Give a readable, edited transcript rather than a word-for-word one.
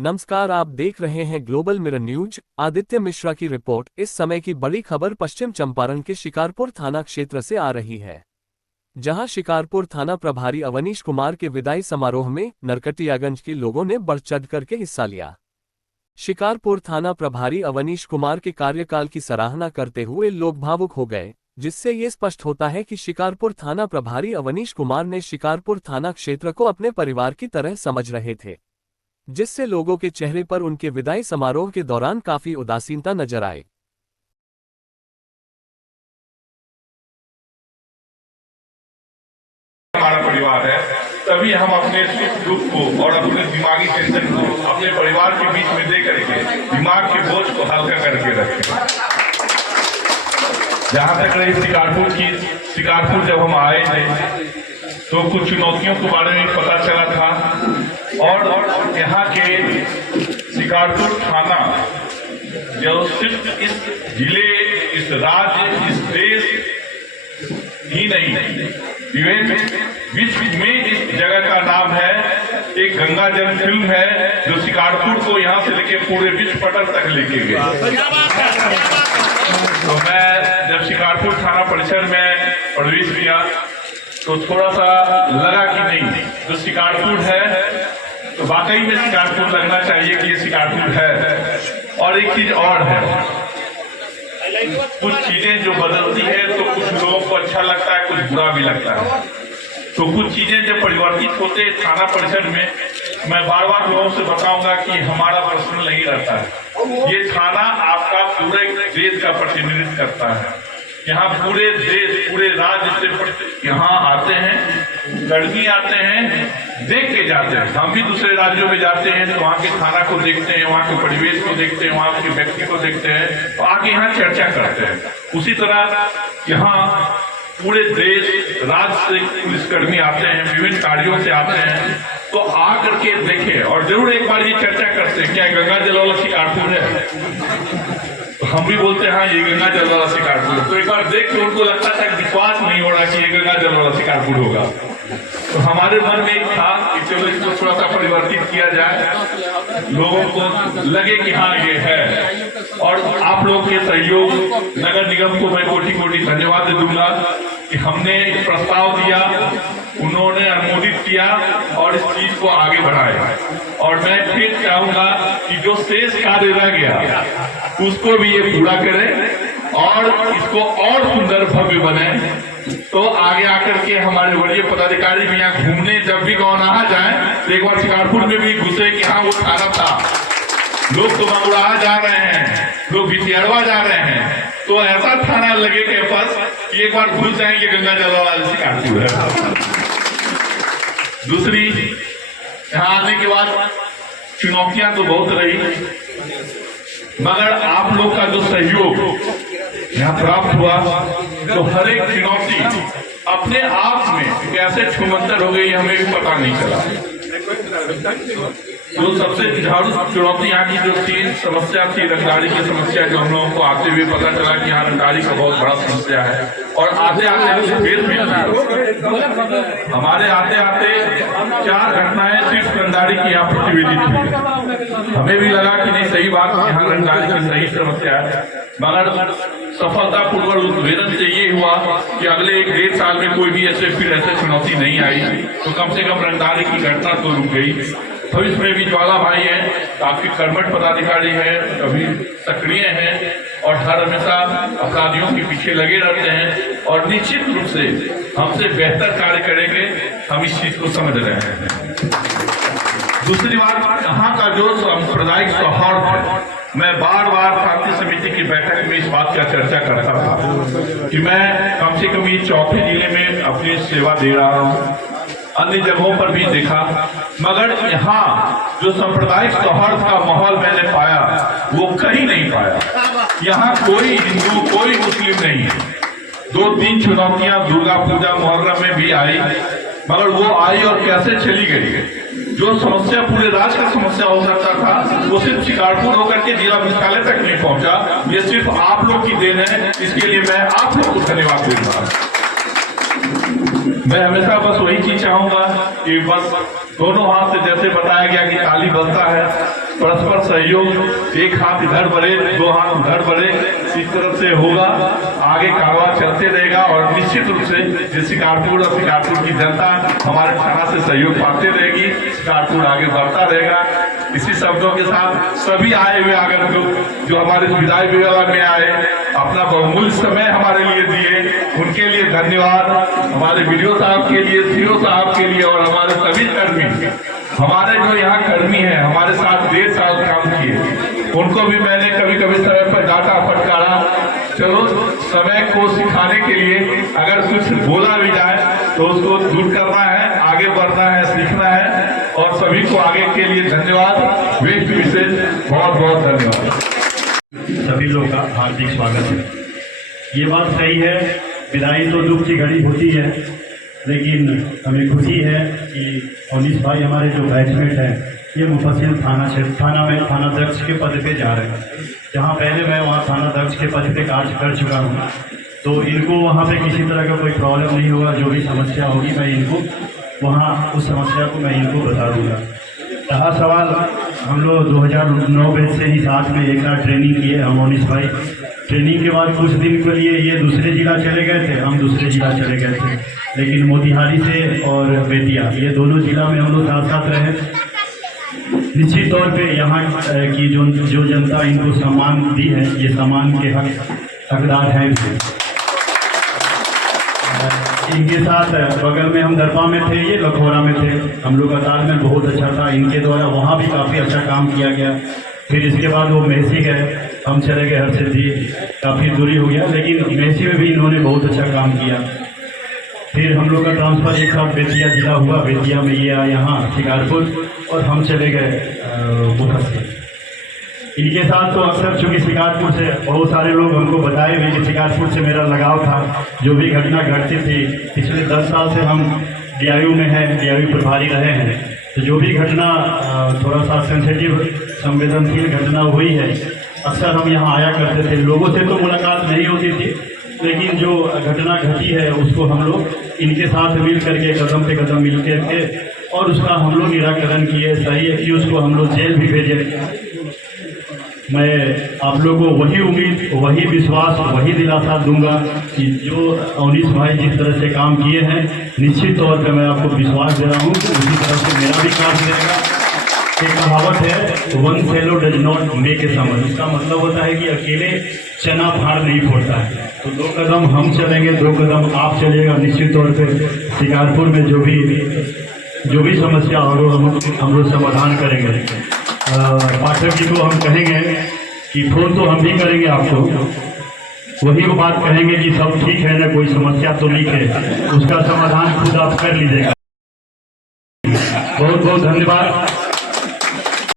नमस्कार, आप देख रहे हैं global mirror news. Aditya Mishra की रिपोर्ट। इस समय की बड़ी खबर पश्चिम चंपारण के शिकारपुर थाना क्षेत्र से आ रही है, जहां शिकारपुर थाना प्रभारी अवनीश कुमार के विदाई समारोह में नरकटियागंज के लोगों ने बढ़ चढ़ करके हिस्सा लिया। शिकारपुर थाना प्रभारी अवनीश कुमार के कार्यकाल की सराहना करते हुए लोग भावुक हो गए, जिससे ये स्पष्ट होता है कि शिकारपुर थाना प्रभारी अवनीश कुमार ने शिकारपुर थाना क्षेत्र को अपने परिवार की तरह समझ रहे थे, जिससे लोगों के चेहरे पर उनके विदाई समारोह के दौरान काफी उदासीनता नजर आई। हमारा परिवार है, तभी हम अपने सुख दुख को और अपने दिमागी टेंशन को अपने परिवार के बीच में दे करके दिमाग के बोझ को हल्का करके रखें। जहां तक रही शिकारपुर जब हम आए थे तो कुछ चुनौतियों के बारे में पता चला था, और यहाँ के शिकारपुर थाना जो सिर्फ इस जिले, इस राज्य, इस देश ही नहीं, इवन विश्व में इस जगह का नाम है। एक गंगा जल फिल्म है जो शिकारपुर को यहाँ से लेके पूरे विश्व पटल तक लेके गए। तो मैं जब शिकारपुर थाना परिसर में प्रवेश किया तो थोड़ा सा लगा कि नहीं, जो शिकारपुर है तो वाकई में शिकारपुर लगना चाहिए कि ये शिकारपुर है। और एक चीज और है, कुछ चीजें जो बदलती है तो कुछ लोगों को अच्छा लगता है, कुछ बुरा भी लगता है। तो कुछ चीजें जब परिवर्तित होते हैं थाना परिसर में, मैं बार बार लोगों से बताऊंगा कि हमारा पर्सनल नहीं रहता है। ये थाना आपका पूरे देश का प्रतिनिधित्व करता है। यहाँ पूरे देश, पूरे राज्य से यहाँ आते हैं, कर्मी आते हैं, देख के जाते हैं। हम भी दूसरे राज्यों में जाते हैं तो वहाँ के थाना को देखते हैं, वहाँ के परिवेश को देखते हैं, वहाँ के व्यक्ति को देखते हैं, तो आके यहाँ चर्चा करते हैं। उसी तरह यहाँ पूरे देश, राज्य से पुलिसकर्मी आते हैं, विभिन्न कार्यों से आते हैं, तो आकर के देखें और जरूर एक बार ये चर्चा करते हैं क्या गंगा जल वाला शिकारपुर है। तो हम भी बोलते हैं हाँ ये गंगा जल वाला शिकारपुर। तो एक बार देख के उनको लगता था, विश्वास नहीं हो रहा कि ये गंगा जल वाला शिकारपुर होगा। तो हमारे मन में एक था कि चलो इसको थोड़ा सा परिवर्तित किया जाए, लोगों को लगे कि हाँ ये है। और आप लोग के सहयोग, नगर निगम को मैं कोटि कोटि धन्यवाद दूंगा कि हमने प्रस्ताव दिया, उन्होंने अनुमोदित किया और इस चीज को आगे बढ़ाया। और मैं फिर चाहूंगा कि जो शेष कार्य रह गया उसको भी ये पूरा करें और इसको और सुंदर भव्य बने। तो आगे आकर के हमारे वरीय पदाधिकारी भी यहाँ घूमने जब भी गौनाहा जाए तो एक बार शिकारपुर में भी घुसे कि हाँ वो थाना था। लोग तो मंगुड़ाहा जा रहे हैं, लोग भितियारवा जा रहे हैं, तो ऐसा थाना लगे के पास कि एक बार घुस जाएंगे गंगा जल वाला शिकारपुर है। दूसरी, यहाँ आने के बाद चुनौतियां तो बहुत रही, मगर आप लोग का जो सहयोग यहाँ प्राप्त हुआ तो हर एक चुनौती अपने आप में कैसे छूमंतर हो गई हमें भी पता नहीं चला। तो सबसे झाड़ू चुनौती यहाँ की जो तीन समस्या थी, रंगदारी की समस्या, जो हम लोगों को आते हुए पता चला कि यहाँ रंगदारी का बहुत बड़ा समस्या है। और आते आते फिर भी हमारे आते आते 4 घटनाएं सिर्फ रंगदारी की यहाँ प्रतिवेदित हुई। हमें भी लगा कि नहीं, सही बात, यहाँ रंगदारी की सही समस्या है। मगर सफलतापूर्वक उद्भेदन से ये हुआ कि अगले 1-1.5 साल में कोई भी ऐसे चुनौती नहीं आई, तो कम से कम रंगदारी की घटना तो रुक गई। भविष्य में भी ज्वाला भाई है, काफी कर्मठ पदाधिकारी है, अभी सक्रिय हैं और हर हमेशा अपराधियों के पीछे लगे रहते हैं और निश्चित रूप से हमसे बेहतर कार्य करेंगे, हम इस चीज को समझ रहे हैं। दूसरी बात, यहाँ का जो सांप्रदायिक सौहार्द है, मैं बार बार शांति समिति की बैठक में इस बात का चर्चा करता था कि मैं कम से कम ये चौथे जिले में अपनी सेवा दे रहा हूँ, अन्य जगहों पर भी देखा, मगर यहाँ जो सांप्रदायिक सौहार्द का माहौल मैंने पाया वो कहीं नहीं पाया। यहाँ कोई हिंदू, कोई मुस्लिम नहीं है। 2-3 चुनौतियां दुर्गा पूजा, मुहर्रम में भी आई, मगर वो आई और कैसे चली गई। जो समस्या पूरे राज्य का समस्या हो सकता था वो सिर्फ शिकारपुर होकर के जिला मुख्यालय तक नहीं पहुंचा। ये सिर्फ आप लोग की देन है, इसके लिए मैं आप लोग को धन्यवाद देता हूँ। मैं हमेशा बस वही चीज चाहूंगा कि बस दोनों हाथ से, जैसे बताया गया कि ताली बजता है, परस्पर सहयोग, एक हाथ इधर बढ़े दो हाथ उधर बढ़े, इस तरह से होगा, आगे कारोबार चलते रहेगा और निश्चित रूप से जो शिकारपुर और शिकारपुर की जनता हमारे थाना से सहयोग पाते रहेगी, शिकारपुर आगे बढ़ता रहेगा। इसी शब्दों के साथ सभी आए हुए आगंतुक जो हमारे विदाई विवाह में आए, अपना बहुमूल्य समय हमारे लिए दिए, उनके लिए धन्यवाद। हमारे वीडियो साहब के लिए, सीओ साहब के लिए और हमारे सभी कर्मी, हमारे जो यहाँ कर्मी हैं, हमारे साथ 1.5 साल काम किए, उनको भी मैंने कभी कभी समय पर डांटा फटकारा। चलो, समय को सिखाने के लिए अगर कुछ बोला भी जाए तो उसको दूर करना है, आगे बढ़ना है, सीखना है। और सभी को आगे के लिए धन्यवाद, वेस्ट विशेष बहुत बहुत धन्यवाद। सभी लोगों का हार्दिक स्वागत है। ये बात सही है, विदाई तो दुख की घड़ी होती है, लेकिन हमें खुशी है कि अवनीश भाई हमारे जो बैचमेट हैं, ये मुफस्सिल थाना में थानाध्यक्ष के पद पे जा रहे हैं। जहाँ पहले मैं वहाँ थानाध्यक्ष के पद पे कार्य कर चुका हूँ, तो इनको वहाँ पे किसी तरह का कोई प्रॉब्लम नहीं होगा। जो भी समस्या होगी मैं इनको वहाँ उस समस्या को मैं इनको बता दूँगा। रहा सवाल, हम लोग 2009 बैच से ही साथ में एक साथ ट्रेनिंग किए हम अवनीश भाई। ट्रेनिंग के बाद कुछ दिन के लिए ये दूसरे जिला चले गए थे, हम दूसरे जिला चले गए थे, लेकिन मोतिहारी से और बेतिया ये दोनों जिला में हम लोग साथ साथ रहे। निश्चित तौर पे यहाँ की जो जनता इनको सम्मान दी है, ये सम्मान के हकदार हैं। इनके साथ बगल में हम दरपा में थे, ये लखौरा में थे, हम लोग का तालमेल बहुत अच्छा था। इनके द्वारा वहाँ भी काफ़ी अच्छा काम किया गया। फिर इसके बाद वो मेहसी गए, हम चले गए हरसिद्धि, काफ़ी दूरी हो गया, लेकिन मेहसी में भी इन्होंने बहुत अच्छा काम किया। फिर हम लोग का ट्रांसफ़र एक साथ बेतिया जिला हुआ, बेतिया में ये आया यहाँ शिकारपुर, और हम चले गए मुफस्सिल। इनके साथ तो अक्सर चूँकि शिकारपुर से बहुत सारे लोग हमको बताए हुए कि शिकारपुर से मेरा लगाव था। जो भी घटना घटती थी, पिछले 10 साल से हम DIU में हैं, DIU प्रभारी रहे हैं, तो जो भी घटना थोड़ा सा सेंसिटिव संवेदनशील घटना हुई है, अक्सर हम यहाँ आया करते थे। लोगों से तो मुलाकात नहीं होती थी, लेकिन जो घटना घटी है उसको हम लोग इनके साथ मिल करके कदम पे कदम मिल करके और उसका हम लोग निराकरण किए। सही है कि उसको हम लोग जेल भी भेजे। मैं आप लोगों को वही उम्मीद, वही विश्वास, वही दिलासा दूंगा कि जो अवनीश भाई जिस तरह से काम किए हैं, निश्चित तौर पर मैं आपको विश्वास दे रहा हूँ कि उसी तरह से मेरा भी काम करेगा। एक कहावत है, one fellow does not make a summer. इसका मतलब होता है कि अकेले चना फाड़ नहीं फोड़ता है। तो 2 कदम हम चलेंगे, 2 कदम आप चलिएगा, निश्चित तौर पर शिकारपुर में जो भी समस्या हो हम लोग समाधान करेंगे। पाठक जी को हम कहेंगे कि फोन तो हम भी करेंगे आपको, वही वो बात कहेंगे कि सब ठीक है ना, कोई समस्या तो नहीं है, उसका समाधान खुद आप कर लीजिएगा। बहुत बहुत धन्यवाद।